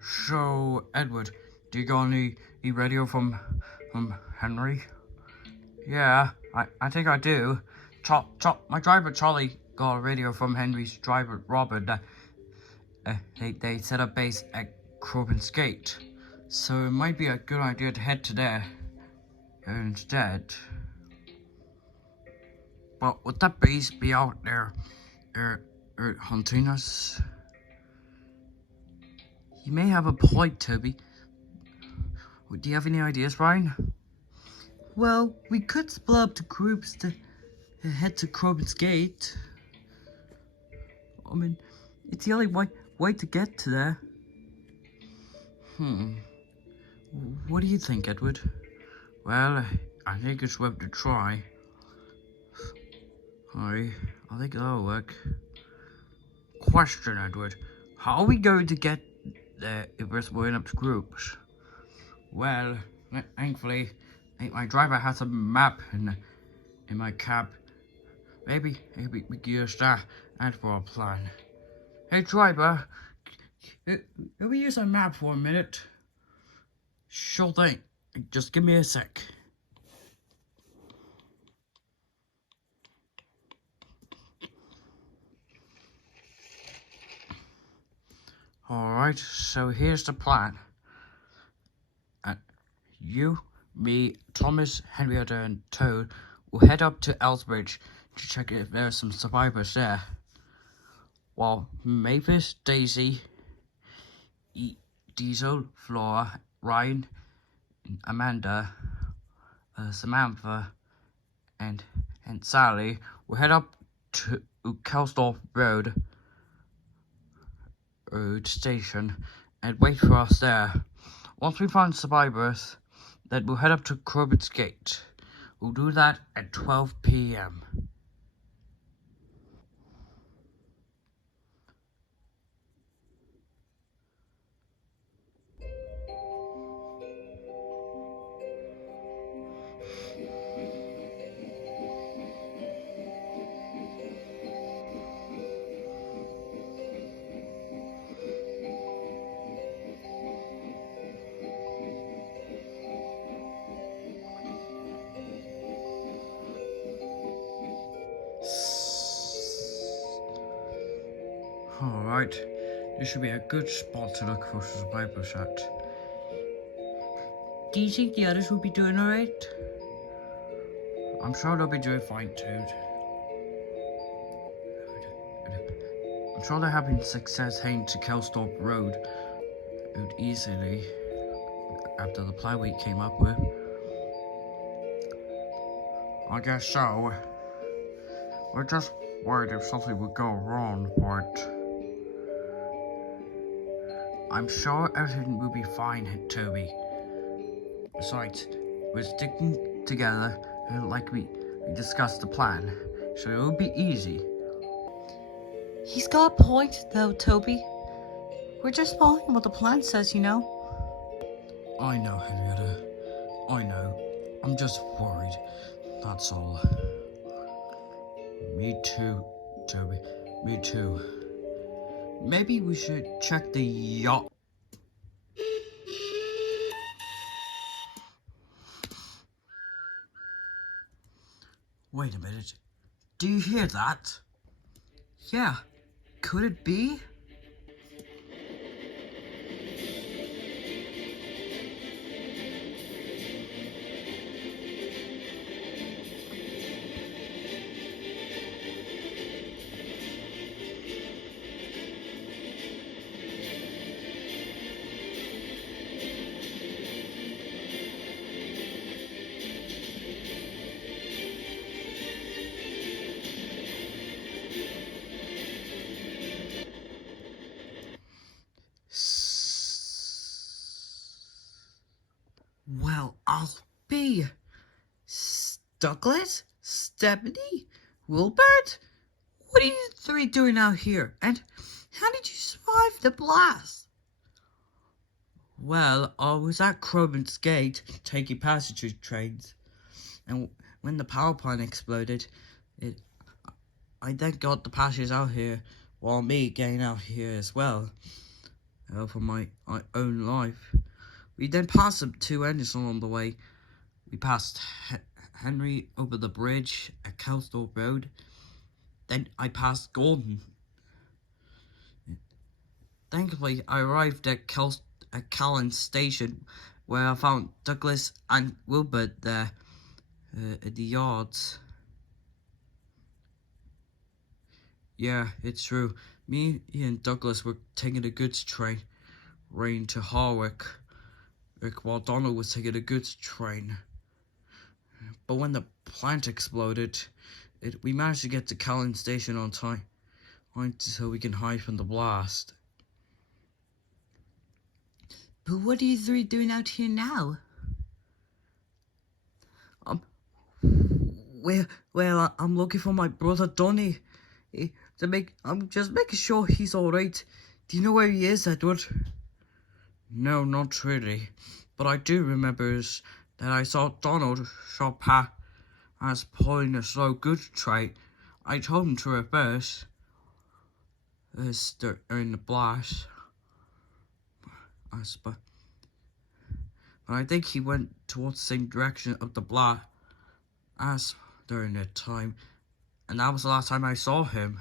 So, Edward, do you got any radio from Henry? Yeah, I think I do. My driver Charlie got a radio from Henry's driver Robert. They set up base at Corbin's Gate, so it might be a good idea to head to there instead. But would that base be out there hunting us? You may have a point, Toby. Do you have any ideas, Ryan? Well, we could split up to groups to head to Corbin's Gate. I mean, it's the only way to get to there. What do you think, Edward? Well, I think it's worth a try. I think that'll work. Question, Edward. How are we going to get there if we're splitting up to groups? Well, thankfully, my driver has a map in my cab. Maybe we can use that for our plan. Hey, driver, can we use a map for a minute? Sure thing. Just give me a sec. Alright, so here's the plan. You, me, Thomas, Henrietta, and Toad will head up to Elsbridge to check if there are some survivors there. While Mavis, Daisy, Diesel, Flora, Ryan, Amanda, Samantha, and Sally will head up to Kelsdorf Road station and wait for us there. Once we find survivors, then we'll head up to Corbin's Gate. We'll do that at 12 p.m. Alright, this should be a good spot to look for survivors at. Do you think the others will be doing alright? I'm sure they'll be doing fine too. I'm sure they're having success heading to Kelsthorpe Road easily after the plan we came up with. I guess so. We're just worried if something would go wrong, but I'm sure everything will be fine, Toby. Besides, we're sticking together like we discussed the plan, so it will be easy. He's got a point, though, Toby. We're just following what the plan says, you know. I know, Henrietta. I know. I'm just worried. That's all. Me too, Toby. Me too. Maybe we should check the yacht. Wait a minute. Do you hear that? Yeah. Could it be? Well, I'll be. Douglas? Stephanie? Wilbert? What are you three doing out here? And how did you survive the blast? Well, I was at Corbin's Gate taking passenger trains. And when the power plant exploded, It, I then got the passengers out here, while me getting out here as well, for my own life. We then passed some two engines along the way. We passed Henry over the bridge at Sodor Road. Then I passed Gordon. Thankfully, I arrived at Callan Station, where I found Douglas and Wilbert there at the yards. Yeah, it's true. Me and Douglas were taking a goods train to Harwick, while Donald was taking a goods train. But when the plant exploded, we managed to get to Callan Station on time so we can hide from the blast. But what are you three doing out here now? Well, I'm looking for my brother Donny. I'm just making sure he's alright. Do you know where he is, Edward? No, not really. But I do remember that I saw Donald shot past as pulling a slow goods train. I told him to reverse during the blast. But I think he went towards the same direction of the blast as during that time. And that was the last time I saw him.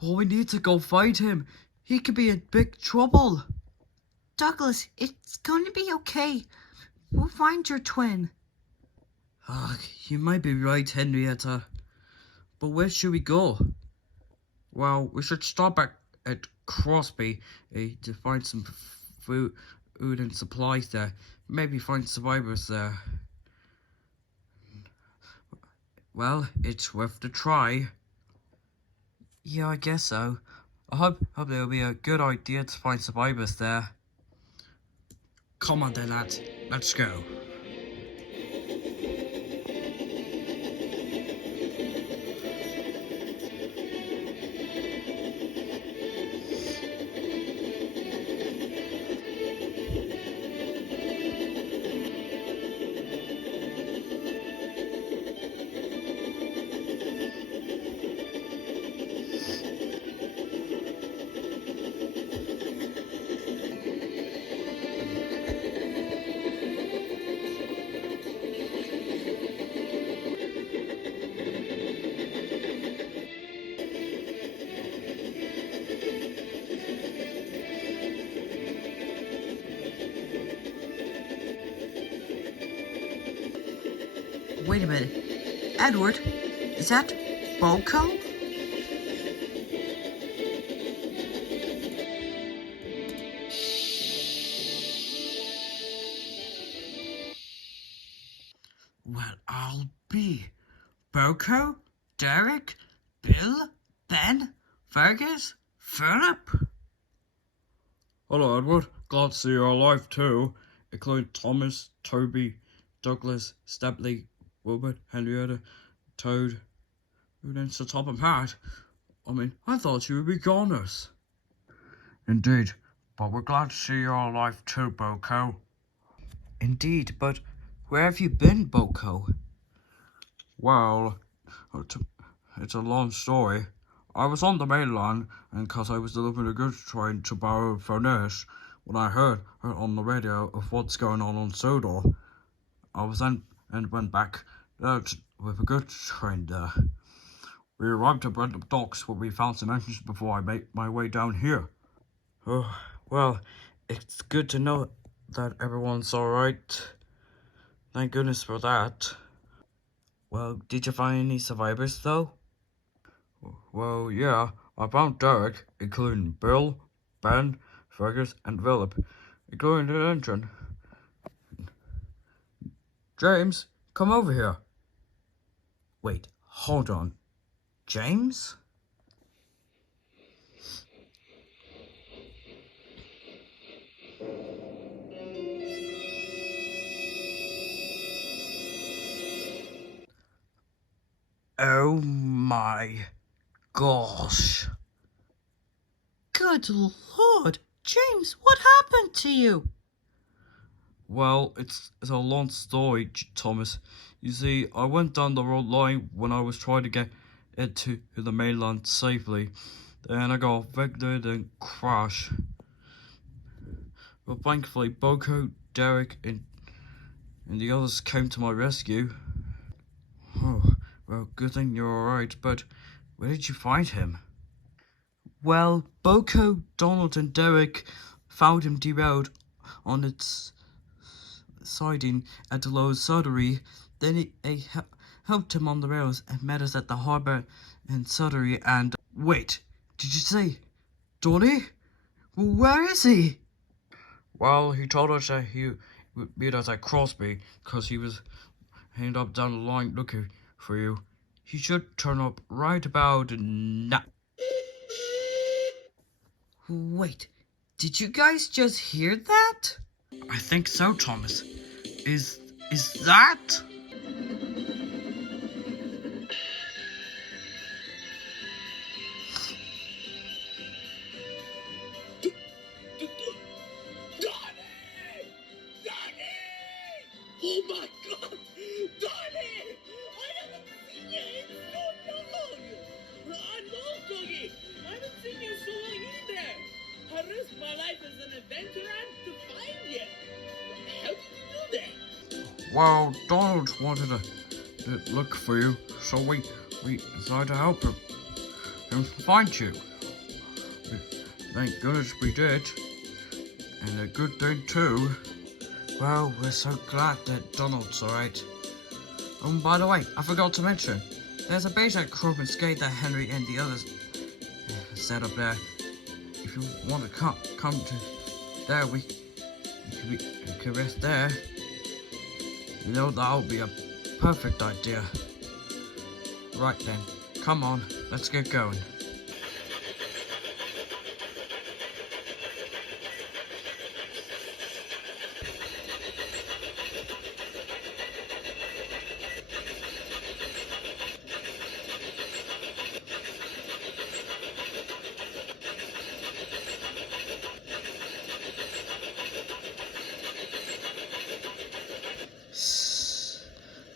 Well, we need to go fight him. He could be in big trouble. Douglas, it's going to be okay. We'll find your twin. You might be right, Henrietta. But where should we go? Well, we should stop at Crosby to find some food and supplies there. Maybe find survivors there. Well, it's worth the try. Yeah, I guess so. I hope there'll be a good idea to find survivors there. Come on then, lads. Let's go. Wait a minute. Edward, is that Boko? Well, I'll be Boko, Derek, Bill, Ben, Fergus, Philip. Hello, Edward. Glad to see you're alive too, including Thomas, Toby, Douglas, Stepley, Wilbert, Henrietta, Toad. Who then to top of hat? I mean, I thought you would be goners. Indeed, but we're glad to see you're alive too, Boko. Indeed, but where have you been, Boko? Well, it's a long story. I was on the mainland, and because I was delivering a goods train to Barrow Furnace, when I heard on the radio of what's going on Sodor, I was then and went back with a goods train there. We arrived at Brendam Docks where we found some engines before I made my way down here. Oh, well, it's good to know that everyone's alright. Thank goodness for that. Well, did you find any survivors though? Well, yeah, I found Derek, including Bill, Ben, Fergus, and Philip, including the engine. James, come over here. Wait, hold on. James? Oh my gosh. Good Lord, James, what happened to you? Well, it's a long story, Thomas. You see, I went down the road line when I was trying to get it to the mainland safely. Then I got evicted and crashed. But thankfully, Boko, Derek, and the others came to my rescue. Oh, well, good thing you're alright, but where did you find him? Well, Boko, Donald, and Derek found him derailed on its siding at the lower Sodor. Then they helped him on the rails and met us at the harbour in Sodor. And wait, did you say Donny? Where is he? Well, he told us that he would meet us at Crosby because he was heading up down the line looking for you. He should turn up right about now. Wait, did you guys just hear that? I think so, Thomas. Is that? Oh my God! Donnie! I haven't seen you in so long! No, Doggy! I haven't seen you in so long either! I risked my life as an adventurer to find you! How did you do that? Well, Donald wanted to look for you, so we decided to help him and find you. Thank goodness we did. And a good thing too. Well, we're so glad that Donald's alright. By the way, I forgot to mention, there's a base at Croken Skate that Henry and the others set up there. If you want to come to there, we can rest there. You know, that'll be a perfect idea. Right then, come on, let's get going.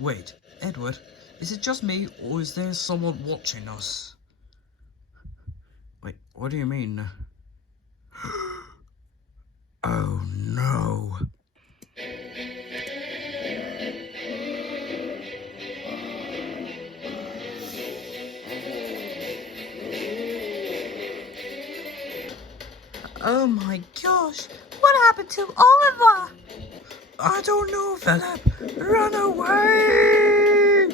Wait, Edward, is it just me, or is there someone watching us? Wait, what do you mean? Oh no. Oh my gosh, what happened to Oliver? I don't know, Philip. Run away!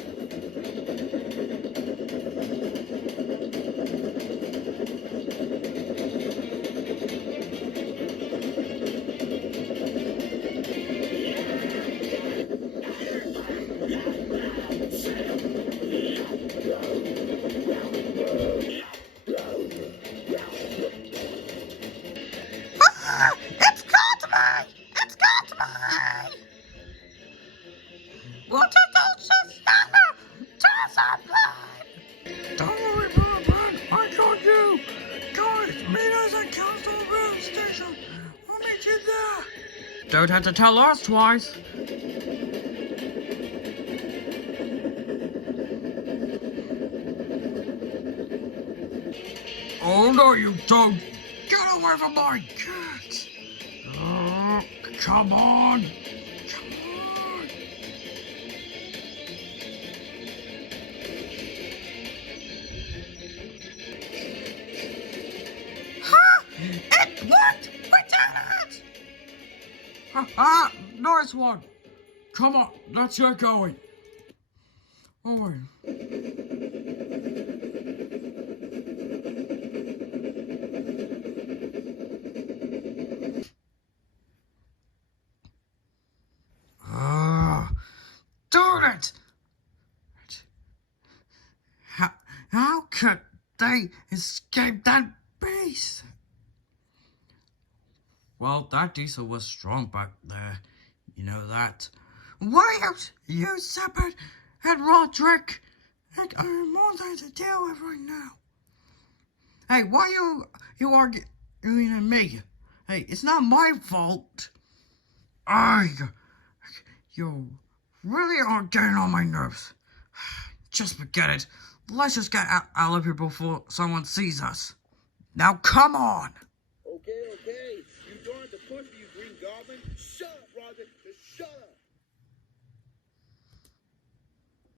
It's got me! It's got me! What did you just say? Just something! Don't worry, Papa. I got you. Guys, meet us at Castle Rail Station. I'll meet you there. Don't have to tell us twice. Oh, no, you don't. Get away from my kids. Come on. Come on. Huh? It worked! We did it! Ha ha! Nice one. Come on, let's get going. Oh, wait. Darn it! How could they escape that beast? Well, that diesel was strong back there. You know that. Williams, you Shepard, and Roderick, and more than to deal with right now. Hey, why you arguing at me? Hey, it's not my fault. You really are getting on my nerves. Just forget it. Let's just get out of here before someone sees us. Now come on! Okay. You don't have to push me, you green goblin. Shut up, Roger. Just shut up.